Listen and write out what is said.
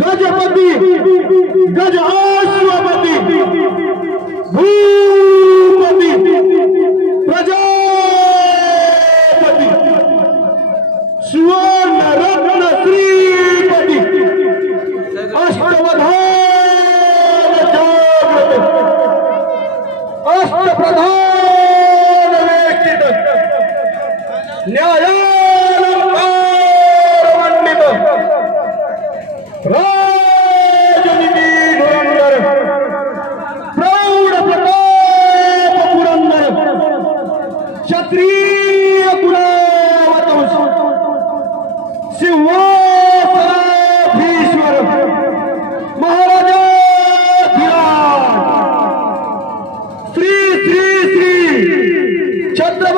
गजपती गज अश्वपती भूपती प्रजापती सुवर्ण रत्न श्रीपति अष्टवधान जागृत अष्टप्रधान वेष्टित न्यायालंकारमण्डित क्षत्रिय कुलावतंस सिंहासनाधीश्वर। महाराजाधिराज श्री श्री श्री। छत्रपती